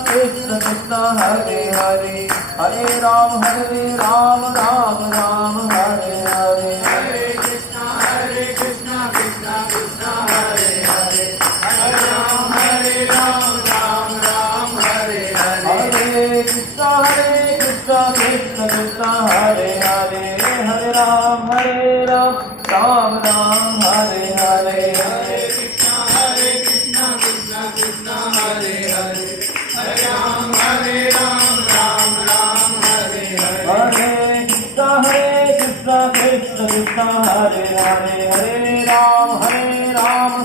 Krishna Krishna Hare Hare Hare Ram Ram Ram Hare Hare Hare Krishna Krishna Krishna Hare Hare Hare Ram Ram Ram Hare Hare Hare Krishna Krishna Krishna Hare Hare Hare Ram Ram Ram Hare Hare Hare Krishna Krishna Krishna Hare Hare Hare Ram Ram Hare Hare Hare Krishna Krishna Krishna Hare Hare Hare Ram Ram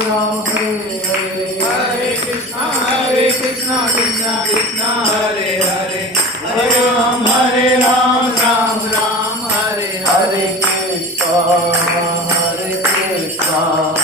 Ram Hare Hare Hare Krishna Krishna Krishna Hare Hare Hare Ram Ram Hare Hare Hare Krishna